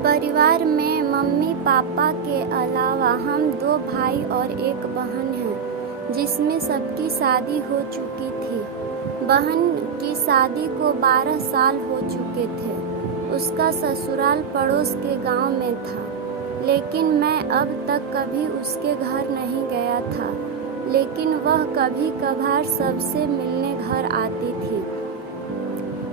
परिवार में mummy papa के अलावा हम 2 भाई और एक बहन हैं, जिसमें सबकी शादी हो चुकी थी। बहन की शादी को 12 साल हो चुके थे। उसका ससुराल पड़ोस के गांव में था, लेकिन मैं अब तक कभी उसके घर नहीं गया था। लेकिन वह कभी कभार सबसे मिलने घर आती थी।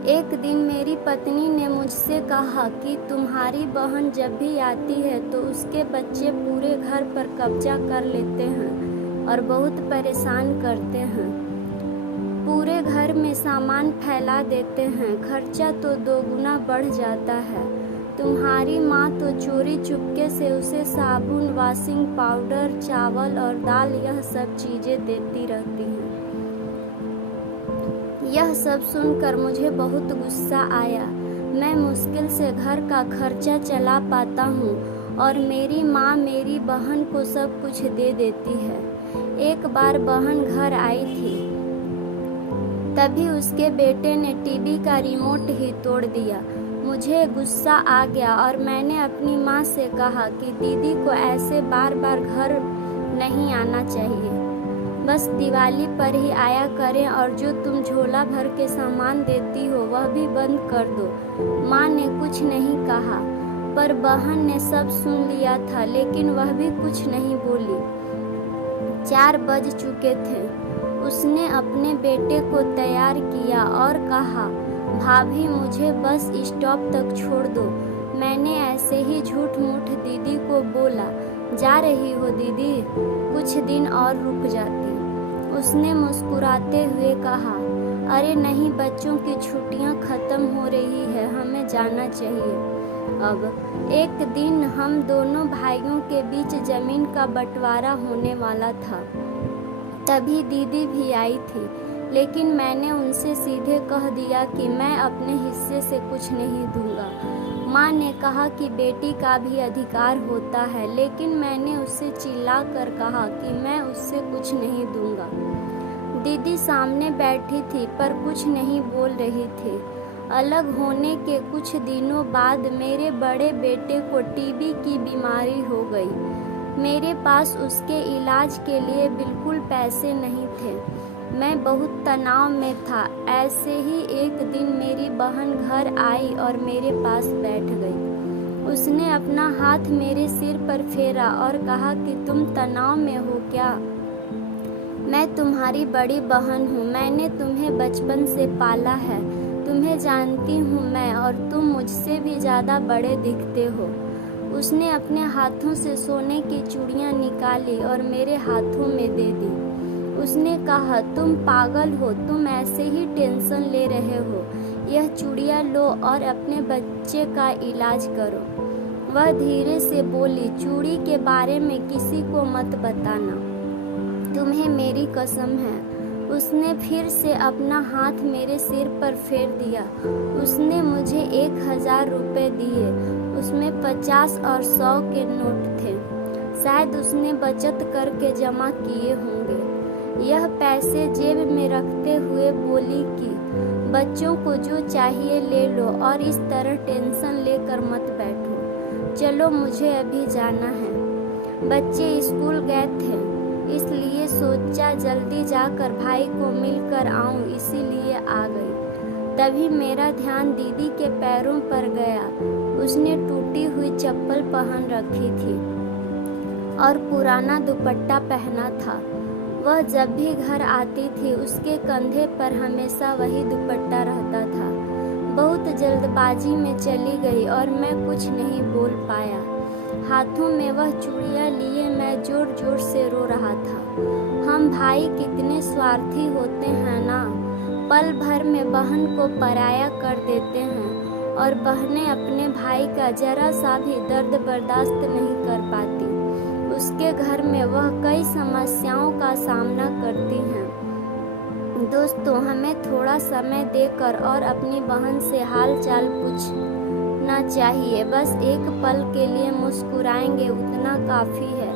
एक दिन मेरी पत्नी ने मुझसे कहा कि तुम्हारी बहन जब भी आती है तो उसके बच्चे पूरे घर पर कब्जा कर लेते हैं और बहुत परेशान करते हैं। पूरे घर में सामान फैला देते हैं, खर्चा तो 2 गुना बढ़ जाता है। तुम्हारी माँ तो चोरी चुपके से उसे साबुन, वॉशिंग पाउडर, चावल और दाल यह सब चीज़ें देती रहती हैं। यह सब सुनकर मुझे बहुत गुस्सा आया। मैं मुश्किल से घर का खर्चा चला पाता हूँ और मेरी माँ मेरी बहन को सब कुछ दे देती है। एक बार बहन घर आई थी, तभी उसके बेटे ने टीवी का रिमोट ही तोड़ दिया। मुझे गुस्सा आ गया और मैंने अपनी माँ से कहा कि दीदी को ऐसे बार बार घर नहीं आना चाहिए, बस दिवाली पर ही आया करें और जो तुम झोला भर के सामान देती हो वह भी बंद कर दो। माँ ने कुछ नहीं कहा, पर बहन ने सब सुन लिया था, लेकिन वह भी कुछ नहीं बोली। 4 बज चुके थे। उसने अपने बेटे को तैयार किया और कहा, भाभी मुझे बस स्टॉप तक छोड़ दो। मैंने ऐसे ही झूठ मूठ दीदी को बोला, जा रही हो दीदी, कुछ दिन और रुक जाती। उसने मुस्कुराते हुए कहा, अरे नहीं, बच्चों की छुट्टियां खत्म हो रही है, हमें जाना चाहिए। अब एक दिन हम दोनों भाइयों के बीच जमीन का बंटवारा होने वाला था। तभी दीदी भी आई थी, लेकिन मैंने उनसे सीधे कह दिया कि मैं अपने हिस्से से कुछ नहीं दूंगा। माँ ने कहा कि बेटी का भी अधिकार होता है, लेकिन मैंने उससे चिल्ला कर कहा कि मैं उससे कुछ नहीं दूंगा। दीदी सामने बैठी थी पर कुछ नहीं बोल रही थी। अलग होने के कुछ दिनों बाद मेरे बड़े बेटे को टीबी की बीमारी हो गई। मेरे पास उसके इलाज के लिए बिल्कुल पैसे नहीं थे। मैं बहुत तनाव में था। ऐसे ही एक दिन मेरी बहन घर आई और मेरे पास बैठ गई। उसने अपना हाथ मेरे सिर पर फेरा और कहा कि तुम तनाव में हो क्या? मैं तुम्हारी बड़ी बहन हूँ, मैंने तुम्हें बचपन से पाला है, तुम्हें जानती हूँ मैं, और तुम मुझसे भी ज़्यादा बड़े दिखते हो। उसने अपने हाथों से सोने की चूड़ियाँ निकाली और मेरे हाथों में दे दी। उसने कहा, तुम पागल हो, तुम ऐसे ही टेंशन ले रहे हो, यह चूड़ियाँ लो और अपने बच्चे का इलाज करो। वह धीरे से बोली, चूड़ी के बारे में किसी को मत बताना, तुम्हें मेरी कसम है। उसने फिर से अपना हाथ मेरे सिर पर फेर दिया। उसने मुझे 1000 रुपये दिए। उसमें 50 और 100 के नोट थे। शायद उसने बचत करके जमा किए होंगे। यह पैसे जेब में रखते हुए बोली कि बच्चों को जो चाहिए ले लो और इस तरह टेंशन लेकर मत बैठो। चलो, मुझे अभी जाना है। बच्चे स्कूल गए थे, इसलिए सोचा जल्दी जाकर भाई को मिलकर आऊं, इसीलिए आ गई। तभी मेरा ध्यान दीदी के पैरों पर गया। उसने टूटी हुई चप्पल पहन रखी थी और पुराना दुपट्टा पहना था। वह जब भी घर आती थी उसके कंधे पर हमेशा वही दुपट्टा रहता था। बहुत जल्दबाजी में चली गई और मैं कुछ नहीं बोल पाया। हाथों में वह चूड़ियाँ लिए मैं जोर जोर से रो रहा था। हम भाई कितने स्वार्थी होते हैं ना, पल भर में बहन को पराया कर देते हैं और बहनें अपने भाई का जरा सा भी दर्द बर्दाश्त नहीं कर पाती। उसके घर में वह कई समस्याओं का सामना करती हैं। दोस्तों, हमें थोड़ा समय देकर और अपनी बहन से हाल चाल पूछना चाहिए। बस एक पल के लिए मुस्कुराएंगे, उतना काफ़ी है।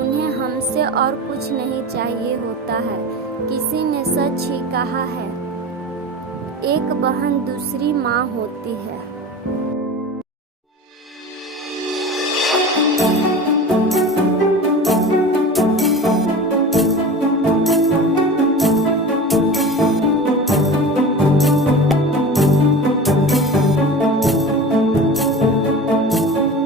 उन्हें हमसे और कुछ नहीं चाहिए होता है। किसी ने सच ही कहा है, एक बहन दूसरी माँ होती है।